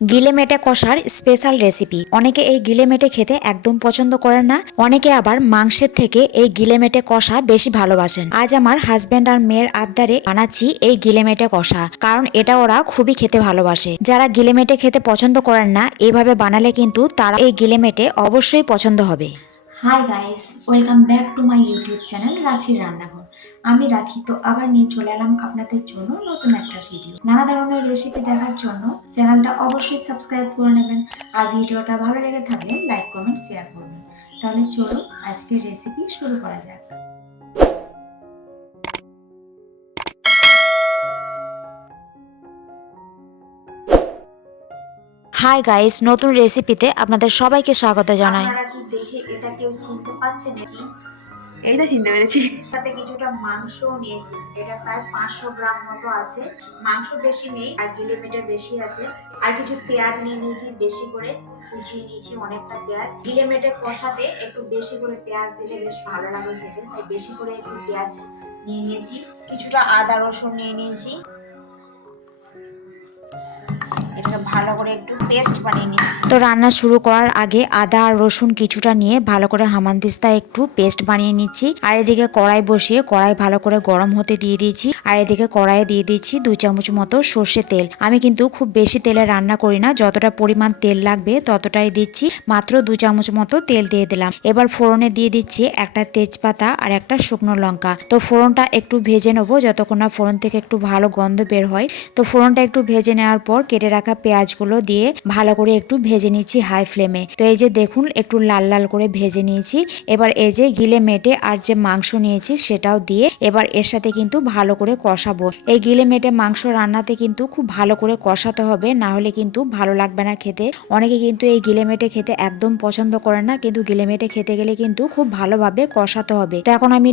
গিলে মেটে কষার স্পেশাল রেসিপি। অনেকে এই গিলে মেটে খেতে একদম পছন্দ করেন না, অনেকে আবার মাংসের থেকে এই গিলে মেটে কষা বেশি ভালোবাসেন। আজ আমার হাজবেন্ড আর মেয়ের আবদারে বানাচ্ছি এই গিলে মেটে কষা, কারণ এটা ওরা খুবই খেতে ভালোবাসে। যারা গিলে মেটে খেতে পছন্দ করেন না, এইভাবে বানালে কিন্তু তারা এই গিলে মেটে অবশ্যই পছন্দ হবে। Hi guys, welcome back to my YouTube channel রাখির রান্নাঘর। আমি রাখি, তো আবার নিয়ে চলে এলাম আপনাদের জন্য নতুন একটা ভিডিও। নানা ধরনের রেসিপি দেখার জন্য চ্যানেলটা অবশ্যই সাবস্ক্রাইব করে নেবেন, আর ভিডিওটা ভালো লেগে থাকলে লাইক কমেন্ট শেয়ার করবেন। তাহলে চলুন আজকের রেসিপি শুরু করা যাক। হাই গাইস, নতুন রেসিপিতে আপনাদের সবাইকে স্বাগত জানাই। আপনারা কি দেখে এটা কেউ চিনতে পারছেন নাকি? এই তো চিনতে পেরেছি। সাথে কিছুটা মাংস নিয়েছি, এটা প্রায় 500 গ্রাম মতো আছে। মাংস বেশি নেই আর গিলে মেটে বেশি আছে। আর কিছু পেঁয়াজ নিয়ে নিয়েছি, বেশি করে কুচিয়ে নিয়েছি অনেকটা পেঁয়াজ। গিলে মেটে কষাতে একটু বেশি করে পেঁয়াজ দিলে বেশ ভালো লাগে খেতে, তাই বেশি করে একটু পেঁয়াজ নিয়ে নিয়েছি। কিছুটা আদা রসুন নিয়ে নিয়েছি, এটাকে ভালো করে একটু পেস্ট বানিয়ে নিয়েছি। তো রান্না শুরু করার আগে আদা আর রসুন কিছুটা নিয়ে ভালো করে হামানদিস্তা একটু পেস্ট বানিয়ে নিচ্ছি। আর এদিকে কড়াই বসিয়ে কড়াই ভালো করে গরম হতে দিয়ে দিয়েছি। আর এদিকে কড়াইয়ে দিয়ে দিচ্ছি 2 চামচ মতো সর্ষে তেল। আমি কিন্তু খুব বেশি তেলে রান্না করি না, যতটা পরিমাণ তেল লাগবে ততটাই দিচ্ছি। মাত্র 2 চামচ মতো তেল দিয়ে দিলাম। এবার ফোড়নে দিয়ে দিচ্ছি একটা তেজপাতা আর একটা শুকনো লঙ্কা। তো ফোড়নটা একটু ভেজে নেবো যতক্ষণ না ফোড়ন থেকে একটু ভালো গন্ধ বের হয়। তো ফোড়নটা একটু ভেজে নেওয়ার পর কেটে রাখা পেঁয়াজগুলো দিয়ে ভালো করে একটু ভেজে নিচ্ছি হাই ফ্লেমে। তো এই যে দেখুন একটু লাল লাল করে ভেজে নিয়েছি। এবার এই যে গিলে মেটে আর যে মাংস নিয়েছি সেটাও দিয়ে এবার এর সাথে কিন্তু ভালো করে কষাবো। এই গিলে মেটে মাংস রান্নাতে কিন্তু খুব ভালো করে কষাতে হবে, না হলে কিন্তু ভালো লাগবে না খেতে। অনেকে কিন্তু এই গিলে মেটে খেতে একদম পছন্দ করে না, কিন্তু গিলে মেটে খেতে গেলে কিন্তু খুব ভালোভাবে কষাতে হবে। তো এখন আমি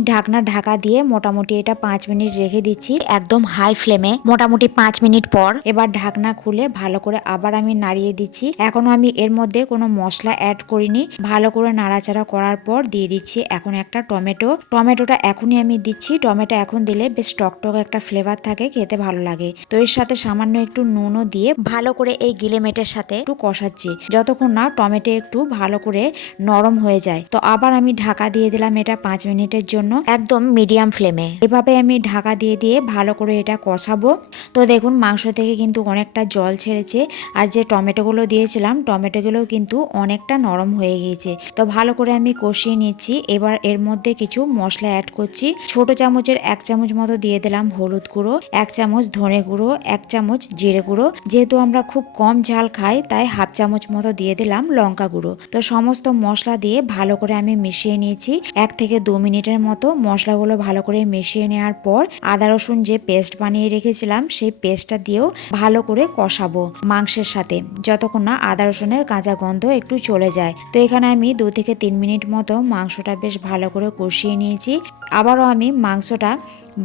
ঢাকা দিয়ে মোটামুটি এটা 5 মিনিট রেখে দিচ্ছি একদম হাই ফ্লেমে। মোটামুটি 5 মিনিট পর এবার ঢাকনা খুলে ভালো করে আবার আমি নাড়িয়ে দিচ্ছি। এখনো আমি এর মধ্যে কোনো মশলা অ্যাড করিনি। ভালো করে নাড়াচাড়া করার পর দিয়ে দিচ্ছি এখন একটা টমেটোটা এখনই আমি দিচ্ছি। টমেটো এখন দিলে বেশ টকটক একটা ফ্লেভার থাকে, খেতে ভালো লাগে। তো এর সাথে সামান্য একটু নুনও দিয়ে ভালো করে এই গিলে মেটের সাথে একটু কষাচ্ছি যতক্ষণ না টমেটো একটু ভালো করে নরম হয়ে যায়। তো আবার আমি ঢাকা দিয়ে দিলাম এটা 5 মিনিটের জন্য একদম মিডিয়াম ফ্লেমে। এভাবে আমি ঢাকা দিয়ে ভালো করে এটা কষাবো। তো দেখুন মাংস থেকে কিন্তু অনেকটা জল ছেড়েছে, আর যে টমেটোগুলো দিয়েছিলাম টমেটোগুলো কিন্তু অনেকটা নরম হয়ে গিয়েছে। তো ভালো করে আমি কষিয়ে নিচ্ছি। এবার এর মধ্যে কিছু মশলা অ্যাড করছি। ছোট চামচের 1 চামচ মতো দিয়ে দিলাম হলুদ গুঁড়ো, 1 চামচ ধনে গুঁড়ো, 1 চামচ জিরে গুঁড়ো। যেহেতু আমরা খুব কম ঝাল খাই তাই 1/2 চামচ মতো দিয়ে দিলাম লঙ্কা গুঁড়ো। তো সমস্ত মশলা দিয়ে ভালো করে আমি মিশিয়ে নিয়েছি 1 থেকে 2 মিনিটের মতো। মশলাগুলো ভালো করে মিশিয়ে নেওয়ার পর আদা রসুন যে পেস্ট বানিয়ে রেখেছিলাম সেই পেস্টটা দিয়েও ভালো করে কষাবো মাংসের সাথে যতক্ষণ না আদা রসুনের কাঁচা গন্ধ একটু চলে যায়। তো এখানে আমি 2 থেকে 3 মিনিট মতো মাংসটা বেশ ভালো করে কষিয়ে নিয়েছি। আবারও আমি মাংসটা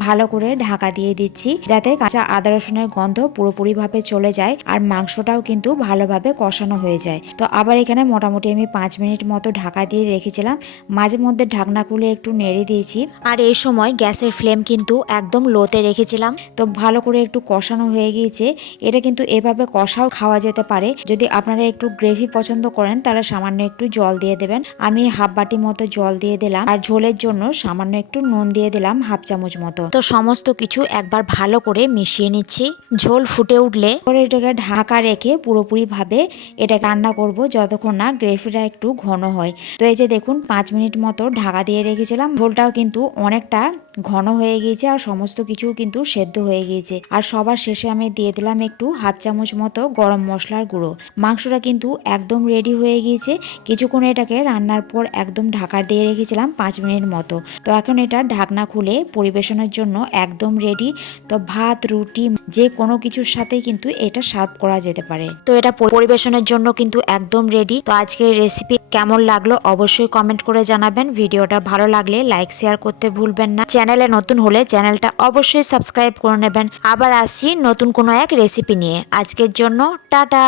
ভালো করে ঢাকা দিয়ে দিচ্ছি যাতে কাঁচা আদা রসুনের গন্ধ পুরোপুরিভাবে চলে যায় আর মাংসটাও কিন্তু ভালোভাবে কষানো হয়ে যায়। তো আবার এখানে মোটামুটি আমি 5 মিনিট মতো ঢাকা দিয়ে রেখেছিলাম। মাঝে মধ্যে ঢাকনা খুলে একটু নেড়ে দিয়েছি। আর এই সময় গ্যাসের ফ্লেম কিন্তু একদম লোতে রেখেছিলাম। তো ভালো করে একটু কষানো হয়ে গিয়েছে। এটা কিন্তু এভাবে কষাও খাওয়া যেতে পারে। যদি আপনারা একটু গ্রেভি পছন্দ করেন তাহলে সামান্য একটু জল দিয়ে দেবেন। আমি 1/2 বাটি মতো জল দিয়ে দিলাম, আর ঝোলের জন্য সামান্য একটু নুন দিয়ে দিলাম 1/2 চামচ মতো। তো সমস্ত কিছু একবার ভালো করে মিশিয়ে নিচ্ছি। ঝোল ফুটে উঠলে পরে এটাকে ঢাকা রেখে পুরোপুরি ভাবে এটা রান্না করব যতক্ষণ না গ্রেভিটা একটু ঘন হয়। তো এই যে দেখুন 5 মিনিট মতো ঢাকা দিয়ে রেখেছিলাম। ঝোলটাও কিন্তু অনেকটা ঘন হয়ে গিয়েছে আর সমস্ত কিছু কিন্তু সেদ্ধ হয়ে গিয়েছে। আর সবার শেষে আমি দিয়ে দিলাম একটু 1/2 চামচ মতো গরম মশলার গুঁড়ো। মাংসটা কিন্তু একদম রেডি হয়ে গিয়েছে। কিছুক্ষণ এটাকে রান্নার পর একদম ঢাকা দিয়ে রেখেছিলাম 5 মিনিট মতো। তো এখন এটা ঢাকনা খুলে পরিবেশনের জন্য একদম রেডি। তো ভাত রুটি যে কোনো কিছুর সাথে কিন্তু এটা সার্ভ করা যেতে পারে। তো এটা পরিবেশনের জন্য কিন্তু একদম রেডি। তো আজকের রেসিপি কেমন লাগলো অবশ্যই কমেন্ট করে জানাবেন। ভিডিওটা ভালো লাগলে লাইক শেয়ার করতে ভুলবেন না। চ্যানেলে নতুন হলে চ্যানেলটা অবশ্যই সাবস্ক্রাইব করে নেবেন। আবার আসছি নতুন কোনো এক রেসিপি নিয়ে। আজকের জন্য টাটা।